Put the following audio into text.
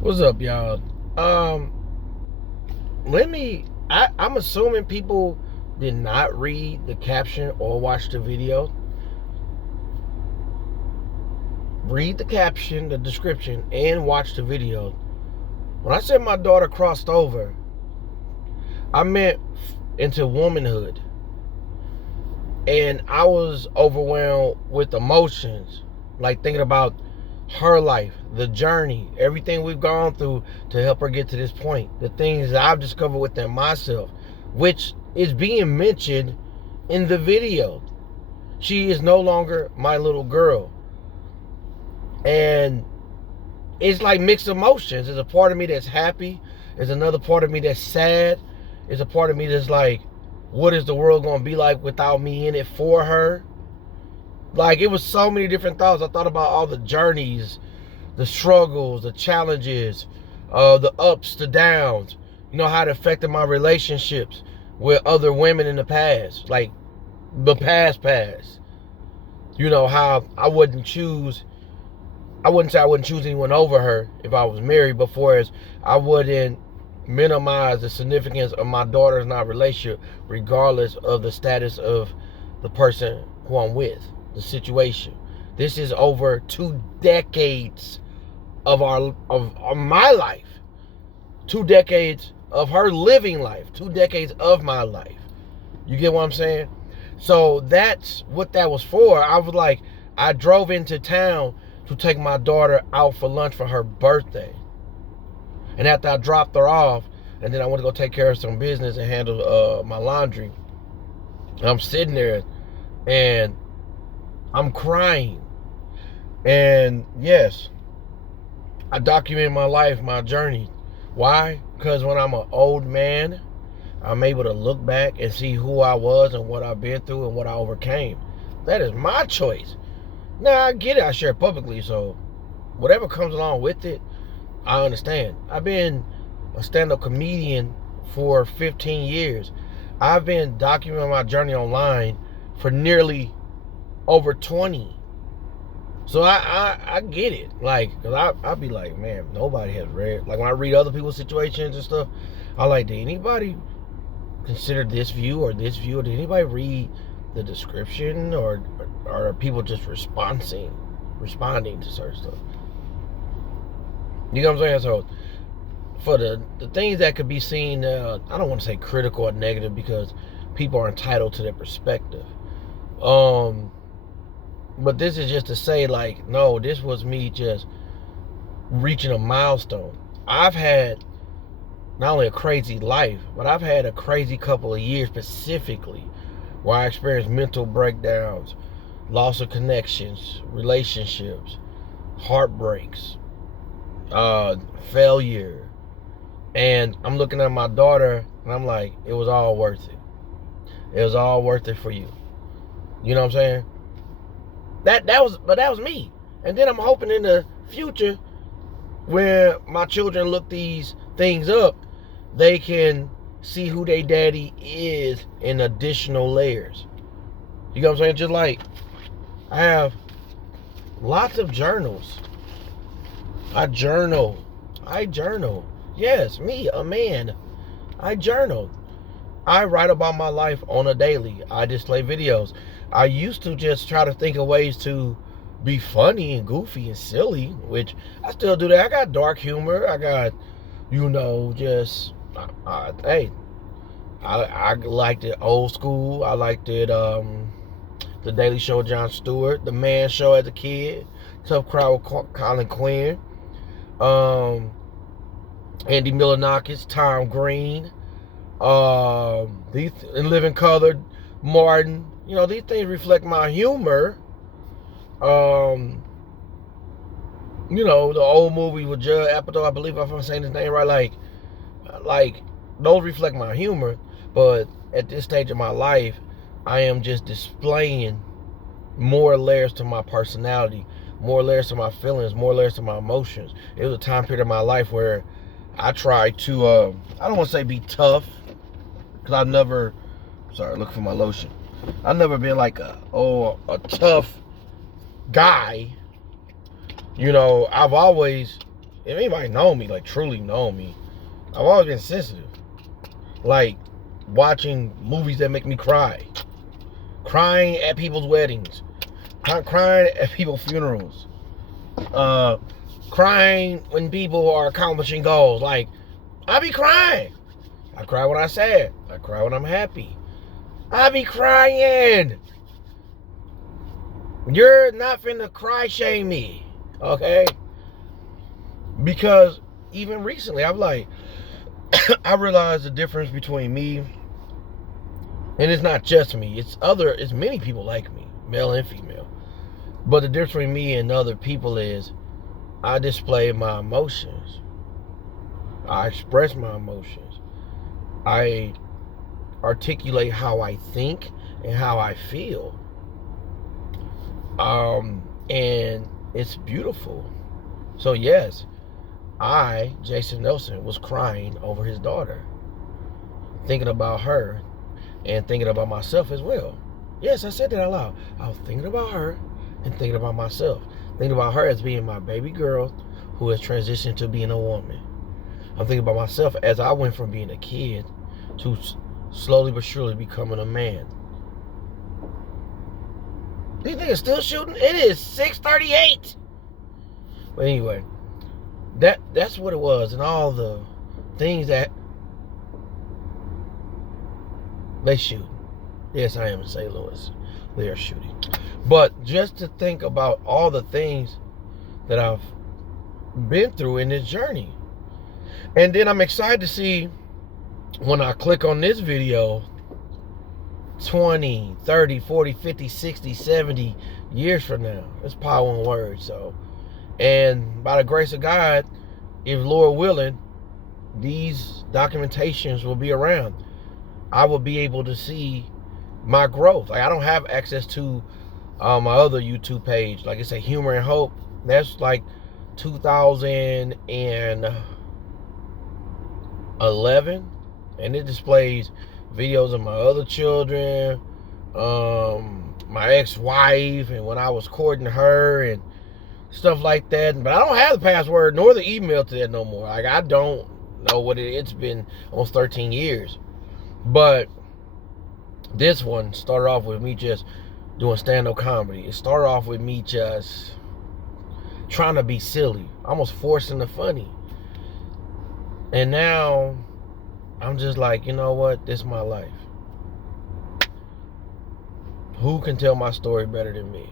What's up, y'all? Um, I'm assuming people did not read the caption or watch the video. Read the caption, the description, and watch the video. When I said my daughter crossed over, I meant into womanhood. And I was overwhelmed with emotions, like thinking about her life, the journey, everything we've gone through to help her get to this point, the things that I've discovered within myself, which is being mentioned in the video. She is no longer my little girl. And it's like mixed emotions. There's a part of me that's happy. There's another part of me that's sad. There's a part of me that's like, what is the world going to be like without me in it for her? Like, it was so many different thoughts. I thought about all the journeys, the struggles, the challenges, the ups, the downs. You know, how it affected my relationships with other women in the past. Like, the past. You know, how I wouldn't say I wouldn't choose anyone over her if I was married, but for as I wouldn't minimize the significance of my daughter's not relationship, regardless of the status of the person who I'm with, the situation. This is over 2 decades of my life, 2 decades of her living life, 2 decades of my life. You get what I'm saying? So that's what that was for. I was like, I drove into town to take my daughter out for lunch for her birthday. And after I dropped her off, and then I went to go take care of some business and handle my laundry, I'm sitting there and I'm crying. And yes, I document my life, my journey. Why? Because when I'm an old man, I'm able to look back and see who I was and what I've been through and what I overcame. That is my choice. Now, I get it. I share it publicly, so whatever comes along with it, I understand. I've been a stand-up comedian for 15 years. I've been documenting my journey online for nearly over 20. So I get it. Like, cause I'll be like, man, nobody has read. Like, when I read other people's situations and stuff, I like, did anybody consider this view or this view? Or did anybody read the description, or are people just responding to certain stuff? You know what I'm saying? So for the things that could be seen, I don't want to say critical or negative, because people are entitled to their perspective. But this is just to say, like, no, this was me just reaching a milestone. I've had not only a crazy life, but I've had a crazy couple of years specifically where I experienced mental breakdowns, loss of connections, relationships, heartbreaks, failure. And I'm looking at my daughter and I'm like, it was all worth it. It was all worth it for you. You know what I'm saying? That was me. And then I'm hoping in the future, where my children look these things up, they can see who their daddy is in additional layers. You know what I'm saying? Just like I have lots of journals. I journal. Yes, me, a man. I journal. I write about my life on a daily. I display videos. I used to just try to think of ways to be funny and goofy and silly, which I still do that. I got dark humor. I got, just, hey, I liked it old school. I liked it, the Daily Show with Jon Stewart, The Man Show as a kid, Tough Crowd with Colin Quinn, Andy Milonakis, Tom Green, these in Living Color, Martin. You know, these things reflect my humor. The old movie with Judd Apatow, I believe, if I'm saying his name right, like those reflect my humor. But at this stage of my life, I am just displaying more layers to my personality, more layers to my feelings, more layers to my emotions. It was a time period of my life where I tried to, I don't want to say be tough, because I've never, looking for my lotion. I've never been like a tough guy. You know, I've always if anybody know me, like truly know me, I've always been sensitive. Like watching movies that make me cry, crying at people's weddings, crying at people's funerals, crying when people are accomplishing goals. Like, I be crying. I cry when I'm sad. I cry when I'm happy. I be crying. You're not finna cry shame me, okay? Because even recently, I'm like, I realized the difference between me, and it's not just me, it's many people like me, male and female. But the difference between me and other people is I display my emotions. I express my emotions. I articulate how I think and how I feel. And it's beautiful. So yes, I, Jason Nelson, was crying over his daughter, thinking about her and thinking about myself as well. Yes, I said that out loud. I was thinking about her and thinking about myself. Thinking about her as being my baby girl who has transitioned to being a woman. I'm thinking about myself as I went from being a kid to slowly but surely becoming a man. These niggas still shooting? It is 6:38. But anyway, that's what it was, and all the things that they shoot. Yes, I am in St. Louis. They are shooting. But just to think about all the things that I've been through in this journey. And then I'm excited to see when I click on this video 20, 30, 40, 50, 60, 70 years from now. It's power in words. So, and by the grace of God, if Lord willing, these documentations will be around. I will be able to see my growth. Like, I don't have access to my other YouTube page. Like I say, Humor and Hope. That's like 2011, and it displays videos of my other children, my ex-wife, and when I was courting her and stuff like that. But I don't have the password nor the email to that no more. Like, I don't know what it's been almost 13 years. But this one started off with me just doing stand-up comedy. It started off with me just trying to be silly, almost forcing the funny. And now I'm just like, you know what? This is my life. Who can tell my story better than me?